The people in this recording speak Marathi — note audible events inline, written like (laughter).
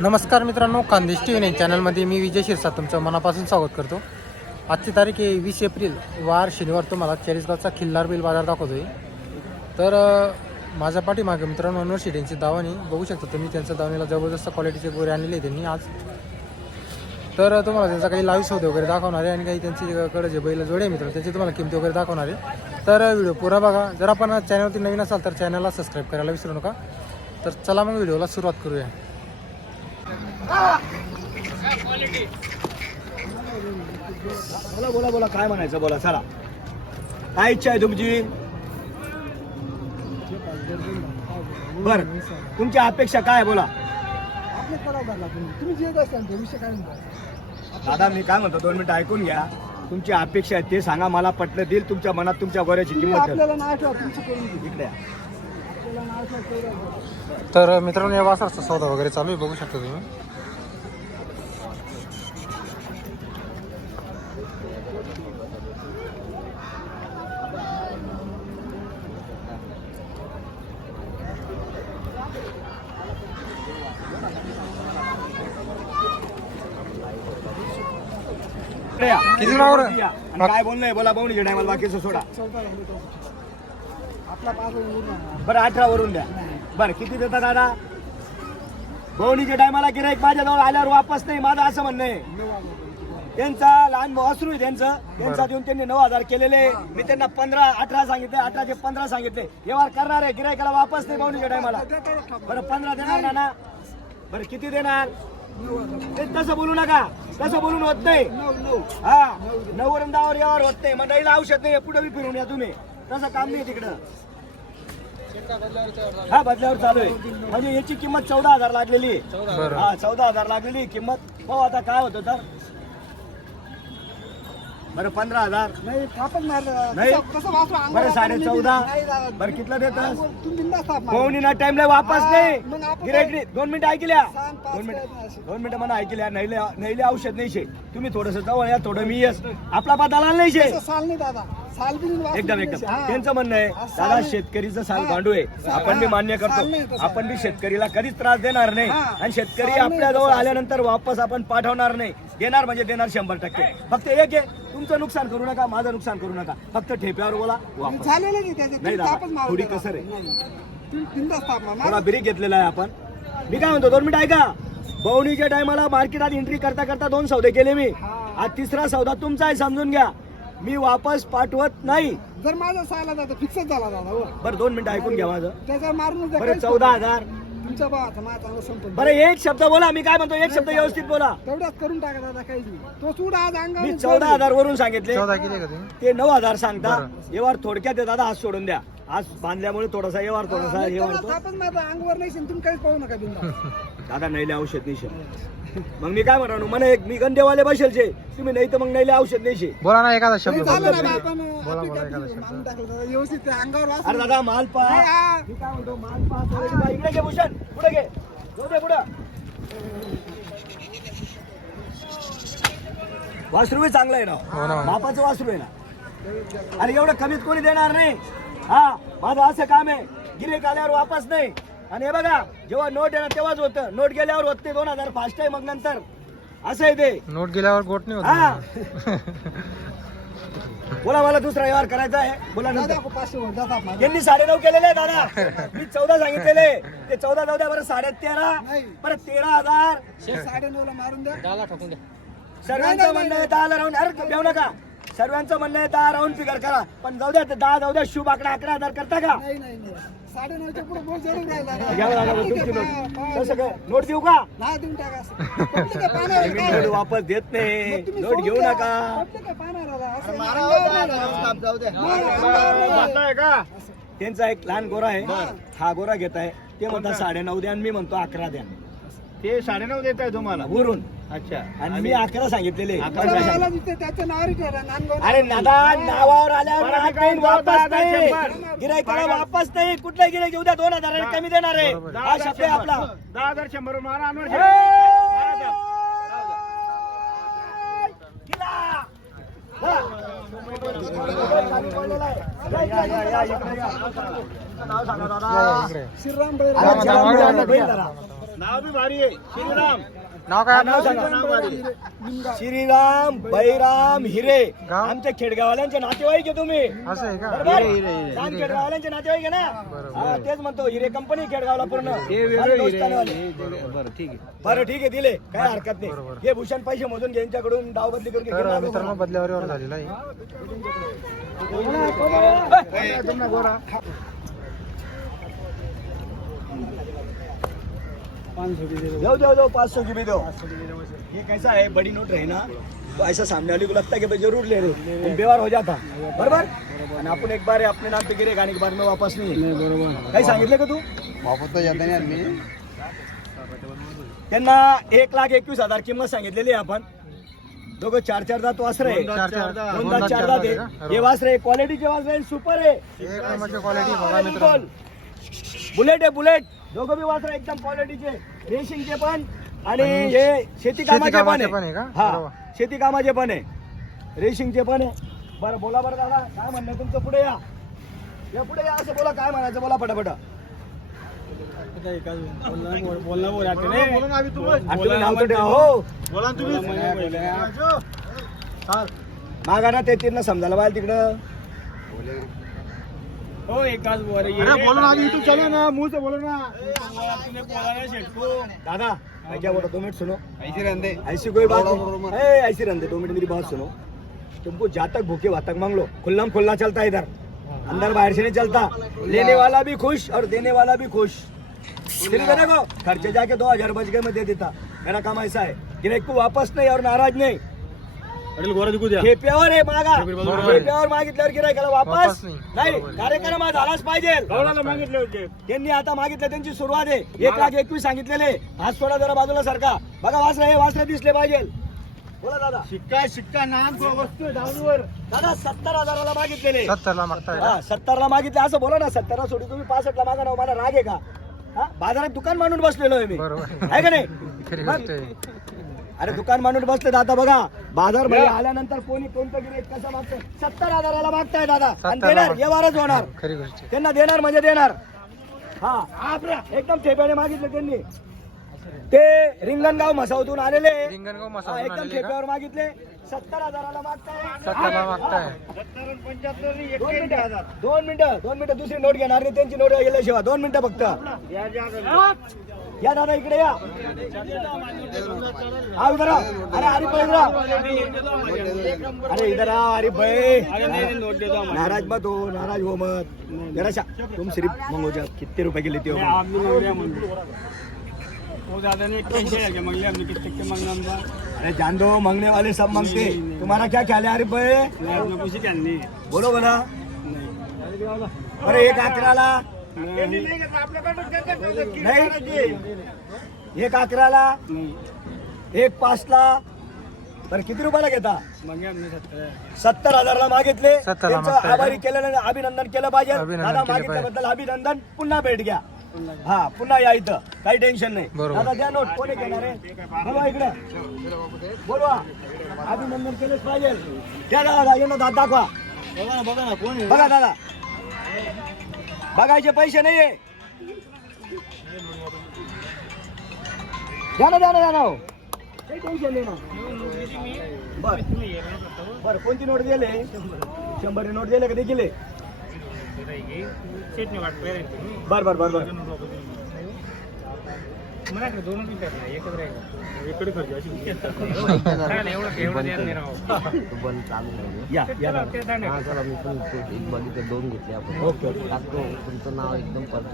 नमस्कार मित्रांनो खानदेश टी व्ही चॅनलमध्ये मी विजय शिरसा तुमचं मनापासून स्वागत करतो. आजची तारीख आहे वीस एप्रिल वार शनिवार तुम्हाला चाळीसगावचा खिल्लार बिल बाजार दाखवतोय. तर माझ्या पाठीमागे मित्रांनो अनवर यांची दावणी बघू शकता तुम्ही त्यांच्या दावणीला जबरदस्त क्वालिटीचे गोरे आणलेले त्यांनी आज. तर तुम्हाला त्यांचा काही लाईव्ह सौदे वगैरे दाखवणार आहे आणि काही त्यांच्याकडे जे बैल जोडे मित्र त्याची तुम्हाला किमती वगैरे दाखवणार आहे. तर व्हिडिओ पुरा बघा. जर आपण चॅनलवरती नवीन असाल तर चॅनलला सबस्क्राईब करायला विसरू नका. तर चला मग व्हिडिओला सुरुवात करूया. बोला बोला बोला काय म्हणायचं बोला चला. काय इच्छा आहे तुमची. बर तुमची अपेक्षा काय आहे बोला. तुम्ही. जे असताल तो विषय काय म्हणता दादा मी काय म्हणतो दोन मिनिटं ऐकून घ्या. तुमची अपेक्षा आहे ते सांगा मला पटलं देईल तुमच्या मनात तुमच्या गोऱ्याची किंमत. आपल्याला तुमची करून इकडे या. तर मित्रांनो या वासराचा सौदा वगैरे चालू आहे बघू शकता तुम्ही. इकडे या. किती नावावर? या. आणि काय बोलणं बोला पाहुणे टायमाला बाकीचं सोडा. तो. बरं अठरा वरून द्या. बरं किती देता दादा? बहुणीच्या टायमाला गिराईक माझ्याजवळ आल्यावर वापस नाही माझं असं म्हणणं आहे. त्यांचा लहान वासरू आहे त्यांचं. त्यांचा देऊन त्यांनी नऊ हजार केलेले. मी त्यांना पंधरा अठरा सांगितले अठराचे पंधरा सांगितले. व्यवहार करणार आहे गिरायकाला वापस नाही बहुणीच्या टायमाला. बरं पंधरा देणार ना ना बरं किती देणार? ते तसं बोलू नका. तसं बोलून होत नाही. हा. नवरून दहावर यावर होत नाही. मंडळीला औषध नाही. पुढे बी फिरून या तुम्ही. तसं काम नाही तिकडं. हा बदल्यावर चालू आहे. म्हणजे याची किंमत चौदा हजार लागलेली. हा चौदा हजार लागलेली. किंमत हो आता काय होतं तर. बरं पंधरा हजार नाही थापच मारलं नाही. कसं- कसं वासरू अंगावर बरं साडे आपण चौदा नाही दादा. बरं कितलं देतात तुम्ही बिनधास्त थाप मारा. कोणी ना टाइमला वापस हा, नाही मग आपण गिरायकडी दोन मिनिटं ऐकल्या सांग, पाच दोन काय मिनिटं नाही. दोन मिनिटं मला ऐकल्या नैले नैले औषध नाही शे तुम्ही थोडस जवळ या थोडं मी येस आपला नाही शे कसं साल नाही दादा साल बी नाही वासरू एकदम एकदम. हा. त्यांचं म्हणणं आहे हा, दादा साल- शेतकरीचं साल हा. गांडू आहे साल- आपण बी हा. मान्य साल नाही करतो तसं. आपण बी शेतकरीला कधीच त्रास देणार नाही हा. आणि शेतकरी साल नाही आपल्या जवळ तसं. आल्यानंतर वापस आपण पाठवणार नाही देणार म्हणजे देणार शंभर टक्के फक्त एक आहे तुमचं नुकसान करू नका माझं नुकसान करू नका फक्त ठेप्यावर बोला वापस झालेलं नाही त्याच्यात नाही तुम्ही दादा, तापच मारू थोडी. कसर आहे. नाही, नाही. तुम्ही बिनधास्त ताप मारा. थोडा ब्रेक घेतलेला आहे आपण मी काय म्हणतो दोन मिनिटं ऐका बवणीच्या टायमाला मार्केटात एंट्री करता करता दोन सौदे केले मी हा. तिसरा सौदा तुमचा आहे समजून घ्या मी वापस पाठवत नाही जर माझा साला दादा फिक्सच झाला दादा हो. बरं दोन मिनिटं ऐकून घ्या माझं त्याचा मारून द्या, बरं काहीच चौदा नाही. भावाचा माझा चांगला बरं एक शब्द बोला मी काय म्हणतो एक शब्द व्यवस्थित बोला. तेवढ्याच करून टाका दादा काहीच नाही. तो सूड आज अंगावर मी चौदा हजार वरून सांगितले. चौदा किती का तुम्ही ते नऊ हजार सांगता. व्यवहार थोडक्यात आहे दादा आज सोडून द्या. आज बांधल्यामुळे थोडासा व्यवहार थोडासा आपण माझा अंगावर नाही शिन, तुम्ही काहीच पाहू नका बिंदा दादा नैले औषध नाही. मग मी काय म्हणतो मला एक मी गंदेवाले बसेलचे तुम्ही नाही तर मग नैले औषध नाही. बोला ना एखादा शब्द. बोला. ना बोला एखादा व्यवस्थित अंगावर वास अरे दादा माल पा नाही, हा. मी काय म्हणतो माल पा थोडे. इकडे घे भूषण. पुढे घे. जाऊ दे पुढं. वासरू बी चांगलं आहे हो ना. ना. बापाचं वासरू आहे ना. आणि एवढं कमीत कोणी देणार नाही. हा माझं असं काम आहे. गिरेक आल्यावर वापस नाही. आणि हे बघा जेव्हा नोट येणार तेव्हाच होतं. नोट गेल्यावर होत नाही दोन हजार फास्ट आहे मग नंतर. असं आहे ते. नोट गेल्यावर गोट नाही हा. बोला मला दुसरा व्यवहार करायचा आहे. बोला नंतर. यांनी साडे नऊ केलेले दादा. (laughs) मी चौदा सांगितलेले. ते चौदा जाऊ द्या बरं साडे तेरा. बरं तेरा हजार. साडे नऊ ला मारून द्या. सर्वांचं म्हणणं आहे दहाला राहून अरे घेऊ नका. सर्वांचं म्हणणं आहे दहा राऊंड फिगर करा. पण जाऊ द्या ते दहा जाऊ द्या शुभ आकडा अकरा हजार करता का? पुढे राहिला घ्यावं लागेल तुमची नोट तसं काय? नोट देऊ का? नाही देऊन टाका. असं. पब्लिक आहे, पाहणार मी काय? नोट वापस देत नाही. तुम्ही नोट सोडून घेऊ द्या. नका. पब्लिक आहे, पाहणार दादा. असं अंगावर नाही. नाही, अंगावर नाही. त्यांचा एक लहान गोरा आहे. हा गोरा घेत आहे. ते म्हणतात साडे नऊ द्या आणि मी म्हणतो अकरा द्या. ते साडेनऊ देत आहे तुम्हाला. वरून. अच्छा आणि मी अकरा सांगितलेले नांदगाव. अरे नादा नावावर आल्यावर बरं, मी नाही, वापस दहा नाही शंभर. गिरायकाला वापस नाही कुठला गिरायक घेऊ द्या दोन हजार कमी देणार आहे दहा हा हजार शब्द आहे आपला. दहा हजार शंभर मारा अनवर! मारा द्या. किला! हा. या, या, या, इकडे या. नाव सांगा दादा. इकडे. श्रीराम. अरे, जरा बैल जरा. नाव बी भारी आहे श्रीराम नाव काय आपलं. श्रीराम बैराम हिरे. गाव? आमच्या खेडगावाल्यांचे नातेवाईक आहे तुम्ही. असं आहे का? बरोबर? सांग खेडगावाल्यांचे नातेवाईक आहे ना? बरोबर. हा, तेच म्हणतो हिरे कंपनी खेडगावला पूर्ण. सारे दोस्तानवाले. बरं ठीक आहे. बरं ठीक आहे दिले. काय हरकत नाही. हे भूषण पैसे मोजून यांच्याकडून डाव बदली करून घे. तर घे मित्रांनो मागं. बदल्यावर झालेला आहे? दो दो दो पाँच सौ की भी दो ये कैसा है बड़ी नोट रहे ना? तो ऐसा सामने वाले को लगता है कि भाई जरूर ले रहे तुम व्यवहार हो जाता। बरोबर? आणि आपण एक बार अपने नाम पे गिरे गाने के बाद में वापस नहीं। बरोबर. काही सांगितलं का तू? वापस तर येत नाही। आम्ही त्यांना एक लाख एकवीस हजार किंमत सांगितलेली आहे आपण. दोघं चार चार दात वासर आहे. दोन दात चार दात आहे हे वासर आहे. क्वालिटीचे वासर आहे. सुपर आहे क्वालिटी बुलेट आहे बुलेट दोघं बी वासर एकदम क्वालिटीचे रेसिंगचे पण आणि हे शेती कामाचे पण आहे? हा. शेती कामाचे पण आहे. रेसिंगचे पण आहे. बरं बोला बरं दादा काय म्हणणं तुमचं पुढे या. या पुढे या असं बोला काय म्हणायचं? बोला तर ठेवा, हो. मागा ना ते तीन समजायला पाहिजे तिकडं. हो एक गाज बोल बोलो ना अभी तू चलो ना मुंह से बोलो ना. दादा मैं क्या बोल रहा हूँ, दो मिनट सुनो. ऐसे कोई बात नहीं. ऐसी रहने दे, दो मिनट मेरी बात सुनो. तुमको जहाँ तक भूखे वहाँ तक मांग लो. खुल्ला खुल्ला चलता है इधर. अंदर बाहर से नहीं चलता. लेने वाला भी खुश और देने वाला भी खुश. फिर इधर देखो खर्चे जाके दो हजार बच गए मैं दे देता. मेरा काम ऐसा है गिराहक को वापस नहीं और नाराज नहीं. गोरा दिखू द्या. खेप्यावर आहे मागा बरोबर आहे. खेप्यावर मागितल्यावर गिरायकाला वापस. वापस नाही. नाही बरोबर आहे. कार्यक्रम झालाच पाहिजे. मागितले होते त्यांनी आता मागितलं त्यांची सुरुवात आहे. एक लाख एकवीस सांगितलेले. हात सोडा जरा बाजूला सारखा. बघा वासरे हे वासरे दिसले पाहिजे. बोला दादा. शिक्का शिक्का नाम को वस्तू दादा सत्तर हजाराला मागितलेले. सत्तरला मागताय का? हा सत्तरला मागितले. असं बोला ना सत्तरला सोडी तुम्ही पासष्टला मागा ना मला राग आहे का? हा बाजारात दुकान मांडून बसलेलो आहे मी. बरोबर आहे. आहे का नाही? खरी मग? गोष्ट आहे. अरे दुकान मांडून बसले दादा बघा. बाजारमध्ये आल्यानंतर कोणी कोणतं गिरेक कसं मागतं सत्तर हजाराला मागताय दादा. आणि 70 ला देणार व्यवहारच होणार खरी गोष्ट. त्यांना देणार म्हणजे देणार. हा एकदम ठेप्याने मागितले त्यांनी. ते रिंगणगाव म्हसावतून आलेले. रिंगणगाव एकदम ठेप्यावर मागितले. सत्तर हजाराला मागताय. मागताय. दोन मिनिटं हजार दोन मिनिटं दोन मिनिटं दुसरी नोट घेणार नाही. त्यांची नोट गेल्याशिवाय. दोन मिनिटं फक्त. या दादा इकडे या. हा आ. अरे भाई इधर. अरे इधर भाई. देतो नाराज मत हो नाराज हो मत. जरा तुम सिर्फ मंगो जा कितने रुपए की लेते हो अरे जान दो मांगने वाले सब मांगते। तुम्हारा क्या ख्याल है हरीफ भाई? बोलो बोला अरे एक अकराला नहीं. एक अकराला नहीं एक पाचला. बरं किती रुपयाला घेता? सत्तर हजारला मागितले. 70 ला त्यांचं मागताय का? आभारी केलेलं अभिनंदन केलं पाहिजे. दादा केलं मागितल्याबद्दल अभिनंदन. पुन्हा भेट घ्या. हा पुन्हा या इथं. काही टेन्शन नाही. दादा द्या नोट. कोणी घेणार आहे? बोलवा इकडे. बोलवा. अभिनंदन केलंच पाहिजे. द्या दादा येणं दात दाखवा. बघा ना बघा ना कोण बघा दादा. बघायचे पैसे नाहीये. द्या ना द्या ना द्या ना हो. काही टेन्शन नाही ना. बर. बर कोणती नोट दिले? शंभर नोट दिले का देखील? बर. बर बर बर. (laughs) (laughs) (laughs) या या दादा. हा चला मी पण एक बघितले दोन घेतले आपण. Okay okay. टाकतो तुमचं नाव एकदम परत